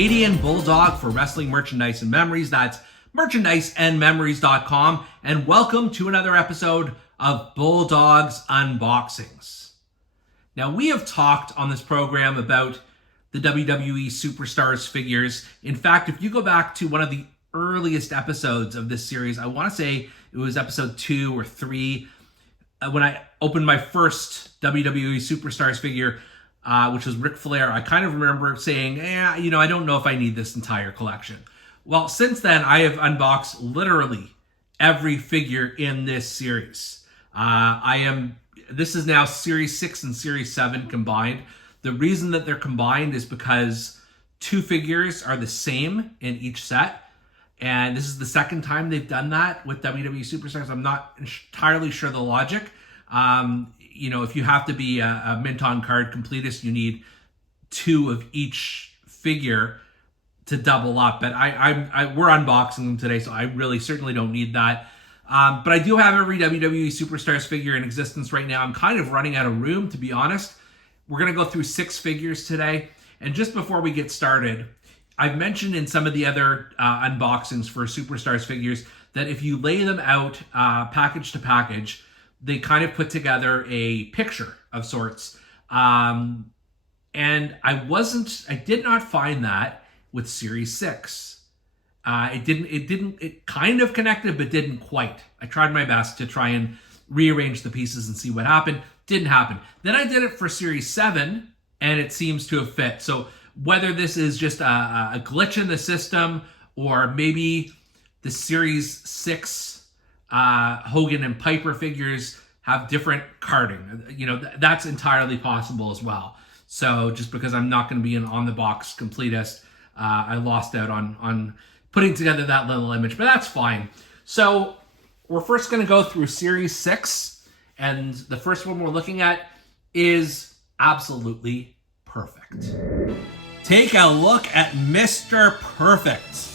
Canadian Bulldog for wrestling merchandise and memories. That's merchandiseandmemories.com. And welcome to another episode of Bulldog's Unboxings. Now, we have talked on this program about the WWE Superstars figures. In fact, if you go back to one of the earliest episodes of this series, I want to say it was episode 2 or 3, when I opened my first WWE Superstars figure, which was Ric Flair. I kind of remember saying, I don't know if I need this entire collection. Well, since then, I have unboxed literally every figure in this series. This is now Series 6 and Series 7 combined. The reason that they're combined is because 2 figures are the same in each set. And this is the second time they've done that with WWE Superstars. I'm not entirely sure the logic. If you have to be a mint on card completist, you need 2 of each figure to double up. But we're unboxing them today, so I really certainly don't need that. But I do have every WWE Superstars figure in existence right now. I'm kind of running out of room, to be honest. We're going to go through 6 figures today. And just before we get started, I've mentioned in some of the other unboxings for Superstars figures that if you lay them out package to package, they kind of put together a picture of sorts. And I did not find that with Series 6. It kind of connected, but didn't quite. I tried my best to try and rearrange the pieces and see what happened. Didn't happen. Then I did it for Series 7, and it seems to have fit. So whether this is just a glitch in the system, or maybe the Series 6 Hogan and Piper figures have different carding, that's entirely possible as well. So just because I'm not going to be an on-the-box completist, I lost out on putting together that little image, but that's fine. So we're first going to go through Series 6, and the first one we're looking at is absolutely perfect. Take a look at Mr. Perfect.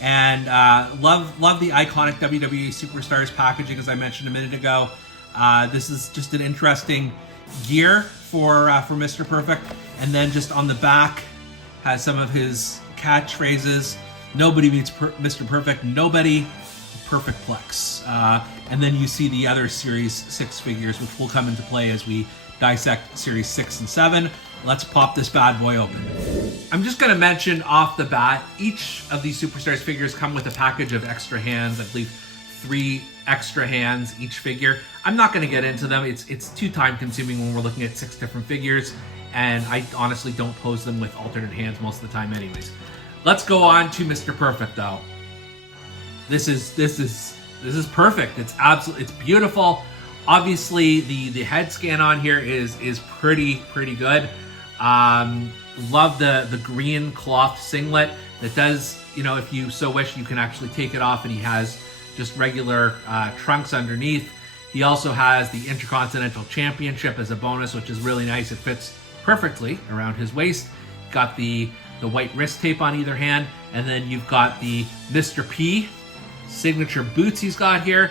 And love the iconic WWE Superstars packaging, as I mentioned a minute ago. This is just an interesting gear for Mr. Perfect. And then just on the back has some of his catchphrases. Nobody beats Mr. Perfect. Nobody Perfect Plex. And then you see the other Series 6 figures, which will come into play as we dissect Series 6 and 7. Let's pop this bad boy open. I'm just going to mention off the bat, each of these Superstars figures come with a package of extra hands. I believe 3 extra hands each figure. I'm not going to get into them. It's too time consuming when we're looking at 6 different figures, and I honestly don't pose them with alternate hands most of the time anyways. Let's go on to Mr. Perfect though. This is perfect. It's beautiful. Obviously the head scan on here is pretty good. Love the green cloth singlet that does, if you so wish, you can actually take it off, and he has just regular trunks underneath. He also has the Intercontinental Championship as a bonus, which is really nice. It fits perfectly around his waist. Got the white wrist tape on either hand, and then you've got the Mr. P signature boots he's got here.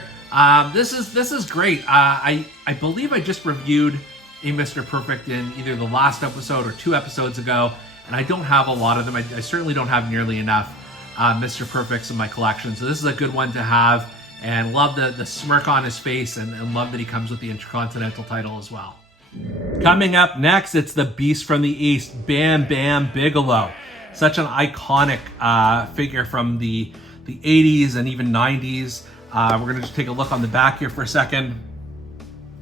This is great. I believe I just reviewed a Mr. Perfect in either the last episode or 2 episodes ago, and I don't have a lot of them. I certainly don't have nearly enough Mr. Perfects in my collection, so this is a good one to have, and love the smirk on his face, and love that he comes with the Intercontinental title as well. Coming up next, it's the Beast from the East, Bam Bam Bigelow. Such an iconic figure from the 80s and even 90s. We're going to just take a look on the back here for a second.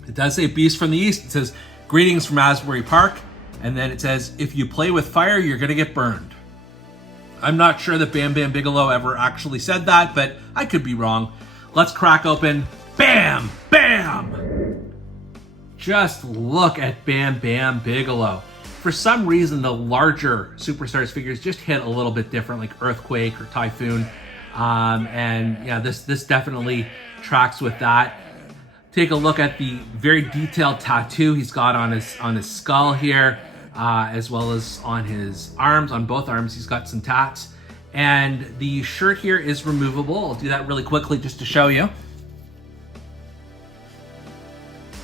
It does say Beast from the East. It says, greetings from Asbury Park. And then it says, if you play with fire, you're going to get burned. I'm not sure that Bam Bam Bigelow ever actually said that, but I could be wrong. Let's crack open. Bam! Bam! Just look at Bam Bam Bigelow. For some reason, the larger Superstars figures just hit a little bit different, like Earthquake or Typhoon. And yeah, this definitely tracks with that. Take a look at the very detailed tattoo he's got on his skull here, as well as on his arms. On both arms, he's got some tats. And the shirt here is removable. I'll do that really quickly just to show you.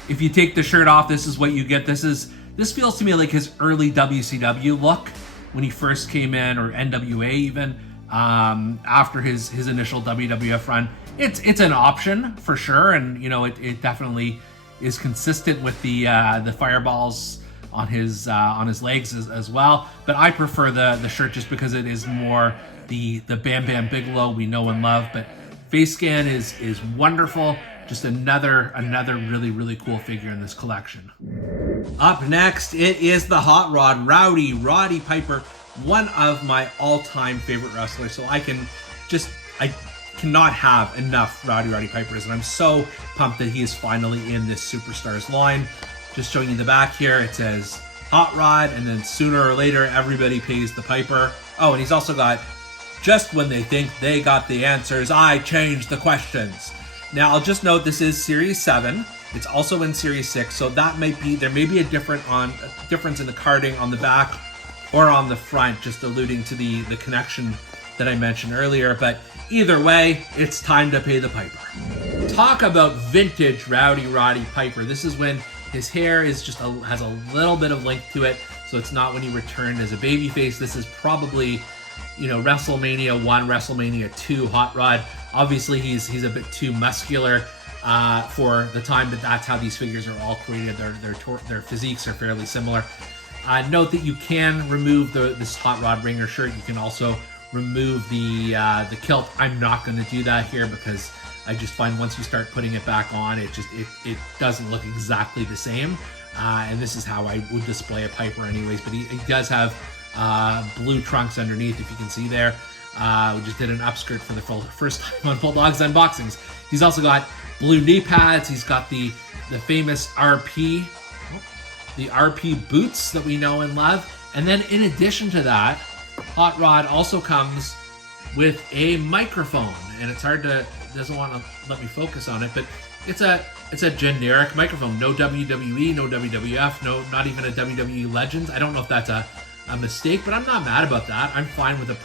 If you take the shirt off, this is what you get. This feels to me like his early WCW look. when he first came in, or NWA even, after his initial WWF run. It's an option for sure, and it definitely is consistent with the fireballs on his legs as well. But I prefer the shirt just because it is more the Bam Bam Bigelow we know and love. But Face Scan is wonderful. Just another really, really cool figure in this collection. Up next, it is the Hot Rod Roddy Piper, one of my all-time favorite wrestlers. So I cannot have enough Roddy Pipers, and I'm so pumped that he is finally in this Superstars line. Just showing you the back here, it says Hot Rod, and then sooner or later, everybody pays the Piper. Oh, and he's also got, just when they think they got the answers, I changed the questions. Now, I'll just note this is Series 7. It's also in Series 6, so there may be a difference in the carding on the back or on the front, just alluding to the connection that I mentioned earlier. But either way, it's time to pay the Piper. Talk about vintage Roddy Piper. This is when his hair is has a little bit of length to it, so it's not when he returned as a babyface. This is probably, WrestleMania 1, WrestleMania 2 Hot Rod. Obviously, he's a bit too muscular for the time, but that's how these figures are all created. Their physiques are fairly similar. Note that you can remove this Hot Rod Ringer shirt. You can also remove the kilt. I'm not going to do that here because I just find once you start putting it back on, it doesn't look exactly the same. And this is how I would display a Piper anyways. But he does have blue trunks underneath, if you can see there. We just did an upskirt for the first time on Bulldog's unboxings. He's also got blue knee pads. He's got the famous RP, the RP boots that we know and love. And then in addition to that, Hot Rod also comes with a microphone, and it's doesn't want to let me focus on it, but it's a generic microphone. No WWE, no WWF, no, not even a WWE Legends. I don't know if that's a mistake, but I'm not mad about that. I'm fine with a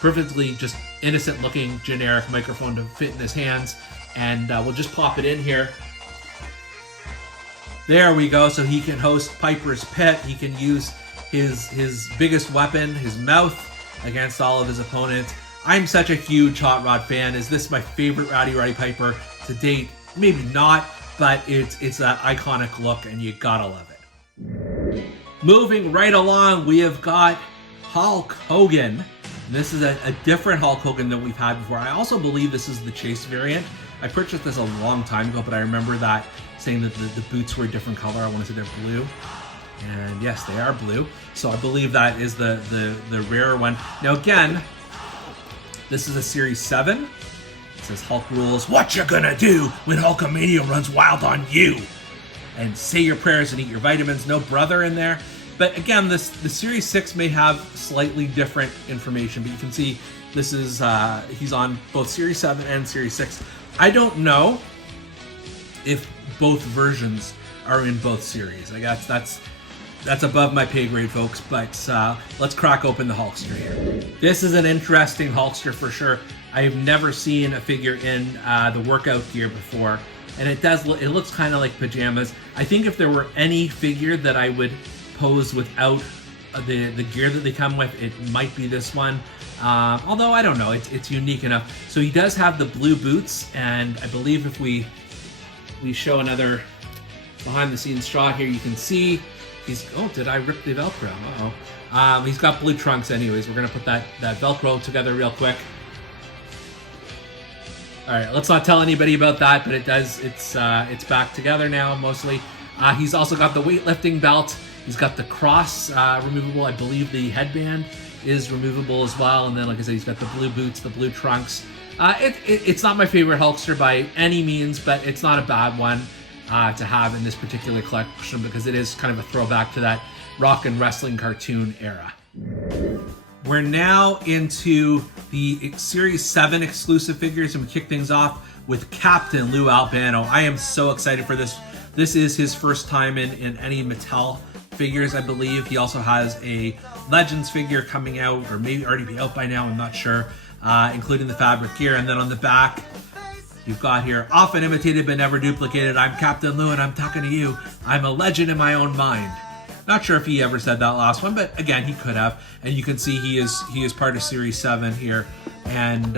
perfectly just innocent looking generic microphone to fit in his hands, and we'll just pop it in here. There we go. So he can host Piper's Pit. He can use his biggest weapon, his mouth, against all of his opponents. I'm such a huge Hot Rod fan. Is this my favorite Roddy Piper to date? Maybe not, but it's an iconic look, and you gotta love it. Moving right along, we have got Hulk Hogan. This is a different Hulk Hogan than we've had before. I also believe this is the Chase variant. I purchased this a long time ago, but I remember that saying that the boots were a different color. I want to say they're blue. And yes, they are blue. So I believe that is the rarer one. Now again, this is a Series 7. It says Hulk rules. What you gonna do when Hulkamania runs wild on you? And say your prayers and eat your vitamins. No brother in there. But again, the Series 6 may have slightly different information, but you can see this is he's on both Series 7 and Series 6. I don't know if both versions are in both series. I guess that's above my pay grade, folks, but let's crack open the Hulkster here. This is an interesting Hulkster for sure. I have never seen a figure in the workout gear before, and it looks kind of like pajamas. I think if there were any figure that I would pose without the gear that they come with, it might be this one. Although I don't know, it's unique enough. So he does have the blue boots, and I believe if we show another behind the scenes shot here, you can see did I rip the Velcro? Uh-oh. He's got blue trunks anyways. We're gonna put that Velcro together real quick. All right, let's not tell anybody about that, but it's back together now mostly. He's also got the weightlifting belt. He's got the cross removable. I believe the headband is removable as well. And then, like I said, he's got the blue boots, the blue trunks. It's not my favorite Hulkster by any means, but it's not a bad one to have in this particular collection because it is kind of a throwback to that rock and wrestling cartoon era. We're now into the Series 7 exclusive figures, and we kick things off with Captain Lou Albano. I am so excited for this. This is his first time in any Mattel figures, I believe. He also has a Legends figure coming out, or maybe already be out by now, I'm not sure, including the fabric gear. And then on the back, you've got here, often imitated but never duplicated. I'm Captain Lou and I'm talking to you. I'm a legend in my own mind. Not sure if he ever said that last one, but again, he could have. And you can see he is part of Series 7 here. And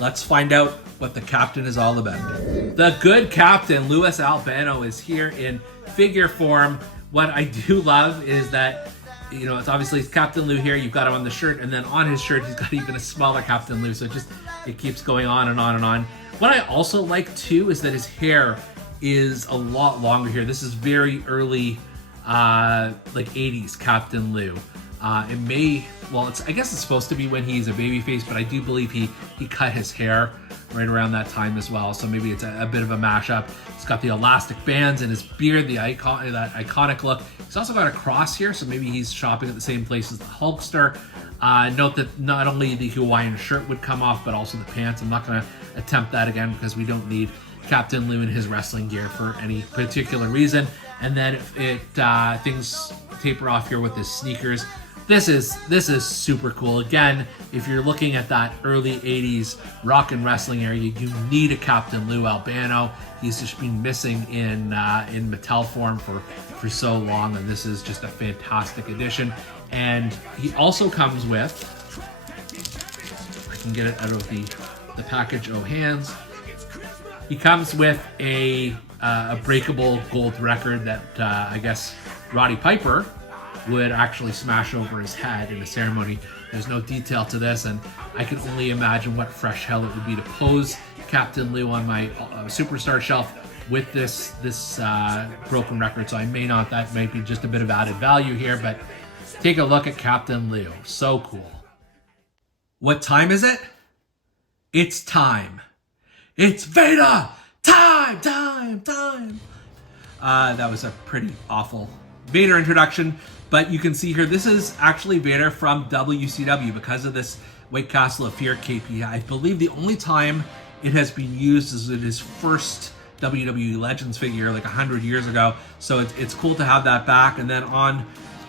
let's find out what the captain is all about. The good captain, Luis Albano, is here in figure form. What I do love is that, you know, it's obviously Captain Lou here. You've got him on the shirt, and then on his shirt, he's got even a smaller Captain Lou. So it keeps going on and on and on. What I also like too is that his hair is a lot longer here. This is very early, like 80s Captain Lou. It may, well, I guess it's supposed to be when he's a babyface, but I do believe he cut his hair right around that time as well. So maybe it's a bit of a mashup. He's got the elastic bands in his beard, that iconic look. He's also got a cross here, so maybe he's shopping at the same place as the Hulkster. Note that not only the Hawaiian shirt would come off, but also the pants. I'm not going to attempt that again because we don't need Captain Lou in his wrestling gear for any particular reason. And then things taper off here with his sneakers. This is super cool. Again, if you're looking at that early 80s rock and wrestling area, you need a Captain Lou Albano. He's just been missing in Mattel form for so long, and this is just a fantastic addition. And he also comes with, I can get it out of the package, oh hands. He comes with a breakable gold record that I guess Roddy Piper would actually smash over his head in a ceremony. There's no detail to this, and I can only imagine what fresh hell it would be to pose Captain Lou on my Superstar shelf with this broken record. So that might be just a bit of added value here, but take a look at Captain Lou. So cool. What time is it? It's time. It's Vader! Time! That was a pretty awful Vader introduction, but you can see here, this is actually Vader from WCW because of this White Castle of Fear KP. I believe the only time it has been used is in his first WWE Legends figure like 100 years ago. So it's cool to have that back. And then on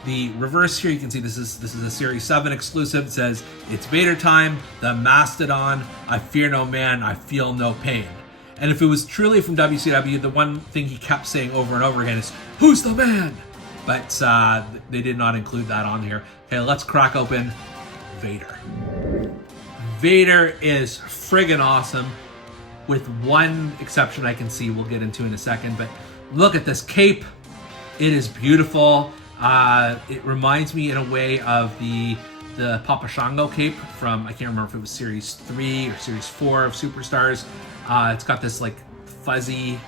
the reverse here, you can see this is a Series 7 exclusive. It says, "It's Vader time, the Mastodon. I fear no man, I feel no pain." And if it was truly from WCW, the one thing he kept saying over and over again is, "Who's the man?" But they did not include that on here. Okay, let's crack open Vader. Vader is friggin' awesome, with one exception I can see we'll get into in a second. But look at this cape. It is beautiful. It reminds me in a way of the Papa Shango cape from, I can't remember if it was Series 3 or Series 4 of Superstars. It's got this like fuzzy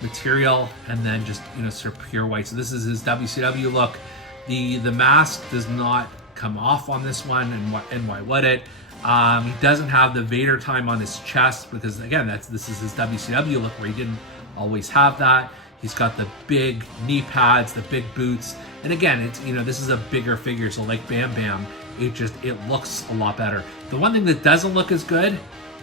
material and then just, you know, sort of pure white. So this is his WCW look. The mask does not come off on this one, and why would it? He doesn't have the Vader time on his chest because, again, this is his WCW look where he didn't always have that. He's got the big knee pads, the big boots, and again, it's, you know, this is a bigger figure, so like Bam Bam, it looks a lot better. The one thing that doesn't look as good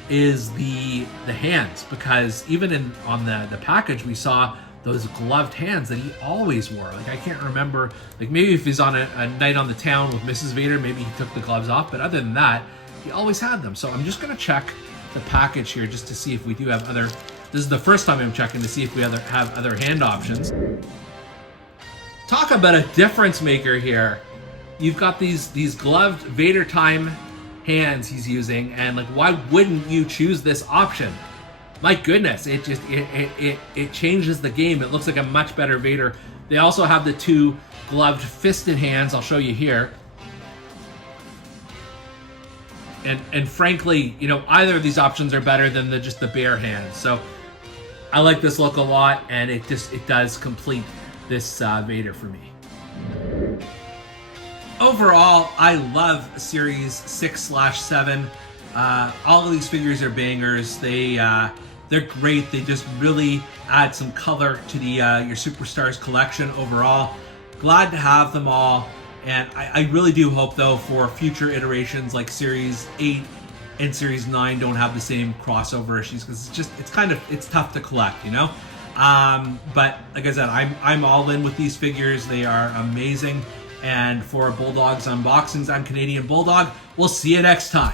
is the hands, because even on the package we saw those gloved hands that he always wore. Like, I can't remember, like maybe if he's on a night on the town with Mrs. Vader, maybe he took the gloves off, but other than that, he always had them. So I'm just gonna check the package here just to see if we do have other, this is the first time I'm checking to see if we have other hand options. Talk about a difference maker here. You've got these gloved Vader time hands he's using, and like, why wouldn't you choose this option? My goodness, it changes the game. It looks like a much better Vader. They also have the two gloved fisted hands. I'll show you here. And frankly, you know, either of these options are better than just the bare hands. So I like this look a lot, and it does complete this Vader for me. Overall, I love Series 6/7. All of these figures are bangers. They're great. They just really add some color to the your Superstars collection overall. Glad to have them all, and I really do hope though for future iterations like Series 8 and Series 9 don't have the same crossover issues, because it's tough to collect, you know. But like I said, I'm all in with these figures. They are amazing. And for Bulldog's unboxings, I'm Canadian Bulldog. We'll see you next time.